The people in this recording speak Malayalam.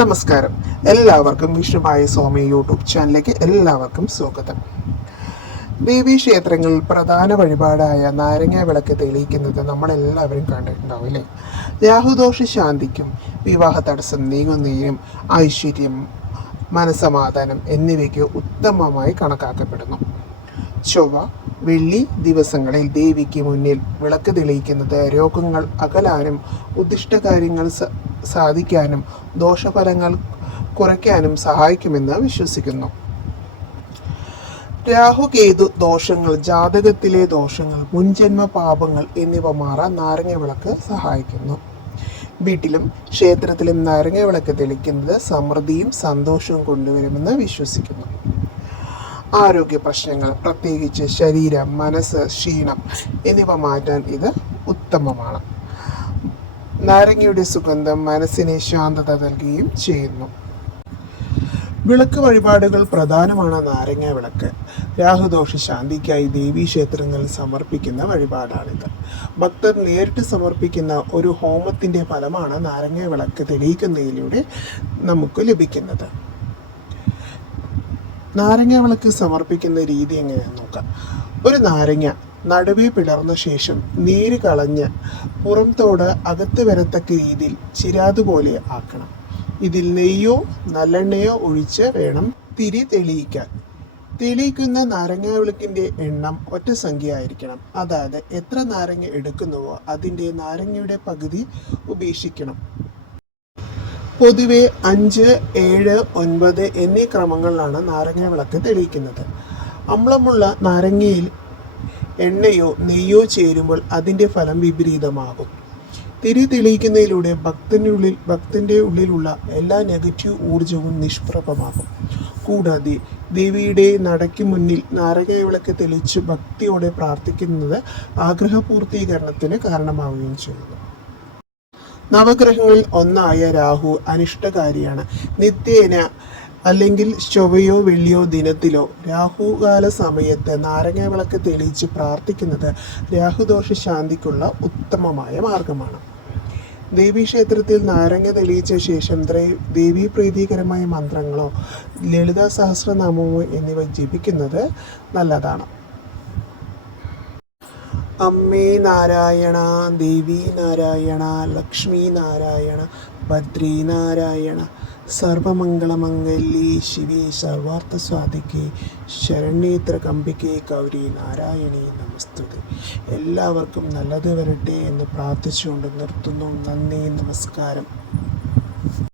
നമസ്കാരം. എല്ലാവർക്കും വിഷ്ണുമായ സ്വാമി യൂട്യൂബ് ചാനലിലേക്ക് എല്ലാവർക്കും സ്വാഗതം. ദേവീ ക്ഷേത്രങ്ങളിൽ പ്രധാന വഴിപാടായ നാരങ്ങ വിളക്ക് തെളിയിക്കുന്നത് നമ്മളെല്ലാവരും കണ്ടിട്ടുണ്ടാവും അല്ലേ? രാഹുദോഷ ശാന്തിക്കും വിവാഹ തടസ്സം നീങ്ങുന്നതിനും ഐശ്വര്യം, മനസമാധാനം എന്നിവയ്ക്ക് ഉത്തമമായി കണക്കാക്കപ്പെടുന്നു. ചൊവ്വ, വെള്ളി ദിവസങ്ങളിൽ ദേവിക്ക് മുന്നിൽ വിളക്ക് തെളിയിക്കുന്നത് രോഗങ്ങൾ അകലാനും ഉദ്ദിഷ്ടകാര്യങ്ങൾ സാധിക്കാനും ദോഷഫലങ്ങൾ കുറയ്ക്കാനും സഹായിക്കുമെന്ന് വിശ്വസിക്കുന്നു. രാഹുകേതു ദോഷങ്ങൾ, ജാതകത്തിലെ ദോഷങ്ങൾ, മുൻജന്മ പാപങ്ങൾ എന്നിവ മാറാൻ നാരങ്ങ വിളക്ക് സഹായിക്കുന്നു. വീട്ടിലും ക്ഷേത്രത്തിലും നാരങ്ങ വിളക്ക് തെളിക്കുന്നത് സമൃദ്ധിയും സന്തോഷവും കൊണ്ടുവരുമെന്ന് വിശ്വസിക്കുന്നു. ആരോഗ്യ പ്രശ്നങ്ങൾ, പ്രത്യേകിച്ച് ശരീരം, മനസ്സ്, ക്ഷീണം എന്നിവ മാറ്റാൻ ഇത് ഉത്തമമാണ്. നാരങ്ങയുടെ സുഗന്ധം മനസ്സിന് ശാന്തത നൽകുകയും ചെയ്യുന്നു. വിളക്ക് വഴിപാടുകൾ പ്രധാനമാണ് നാരങ്ങ വിളക്ക്. രാഹുദോഷ ശാന്തിക്കായി ദേവീക്ഷേത്രങ്ങളിൽ സമർപ്പിക്കുന്ന വഴിപാടാണിത്. ഭക്തർ നേരിട്ട് സമർപ്പിക്കുന്ന ഒരു ഹോമത്തിൻ്റെ ഫലമാണ് നാരങ്ങ വിളക്ക് തെളിയിക്കുന്നതിലൂടെ നമുക്ക് ലഭിക്കുന്നത്. നാരങ്ങ വിളക്ക് സമർപ്പിക്കുന്ന രീതി എങ്ങനെയാണെന്ന് നോക്കാം. ഒരു നാരങ്ങ നടുവേ പിളർന്ന ശേഷം നീര് കളഞ്ഞ് പുറംതോട് അകത്ത് വരത്തക്ക രീതിയിൽ ചിരാതുപോലെ ആക്കണം. ഇതിൽ നെയ്യോ നല്ലെണ്ണയോ ഒഴിച്ച് വേണം തിരി തെളിയിക്കാൻ. തെളിയിക്കുന്ന നാരങ്ങ വിളക്കിൻ്റെ എണ്ണം ഒറ്റ സംഖ്യ ആയിരിക്കണം. അതായത് എത്ര നാരങ്ങ എടുക്കുന്നുവോ അതിൻ്റെ നാരങ്ങയുടെ പകുതി ഉപേക്ഷിക്കണം. പൊതുവെ 5, 7, 9 എന്നീ ക്രമങ്ങളിലാണ് നാരങ്ങ വിളക്ക് തെളിയിക്കുന്നത്. അമ്ലമുള്ള നാരങ്ങയിൽ എണ്ണയോ നെയ്യോ ചേരുമ്പോൾ അതിൻ്റെ ഫലം വിപരീതമാകും. തിരി തെളിയിക്കുന്നതിലൂടെ ഭക്തൻ്റെ ഉള്ളിലുള്ള എല്ലാ നെഗറ്റീവ് ഊർജവും നിഷ്പ്രഭമാകും. കൂടാതെ ദേവിയുടെ നടയ്ക്ക് മുന്നിൽ നാരങ്ങ വിളക്ക് തെളിച്ച് ഭക്തിയോടെ പ്രാർത്ഥിക്കുന്നത് ആഗ്രഹപൂർത്തീകരണത്തിന് കാരണമാവുകയും ചെയ്യുന്നു. നവഗ്രഹങ്ങളിൽ ഒന്നായ രാഹു അനിഷ്ടകാരിയാണ്. നിത്യേന അല്ലെങ്കിൽ ചൊവ്വയോ വെള്ളിയോ ദിനത്തിലോ രാഹുകാല സമയത്ത് നാരങ്ങ വിളക്ക് തെളിയിച്ച് പ്രാർത്ഥിക്കുന്നത് രാഹുദോഷ ശാന്തിക്കുള്ള ഉത്തമമായ മാർഗമാണ്. ദേവീക്ഷേത്രത്തിൽ നാരങ്ങ തെളിയിച്ച ശേഷം ദേവീപ്രീതികരമായ മന്ത്രങ്ങളോ ലളിതാ സഹസ്രനാമമോ എന്നിവ ജപിക്കുന്നത് നല്ലതാണ്. അമ്മേ നാരായണ, ദേവി നാരായണ, ലക്ഷ്മി നാരായണ, ഭദ്രീ നാരായണ, സർവമംഗളമംഗല്യേ ശിവേ സർവാർത്ഥസാധികേ ശരണ്യേ ത്രയംബകേ ഗൗരി നാരായണീ നമസ്തുതേ. എല്ലാവർക്കും നല്ലത് വരട്ടെ എന്ന് പ്രാർത്ഥിച്ചുകൊണ്ട് നിർത്തുന്നു. നന്ദി, നമസ്കാരം.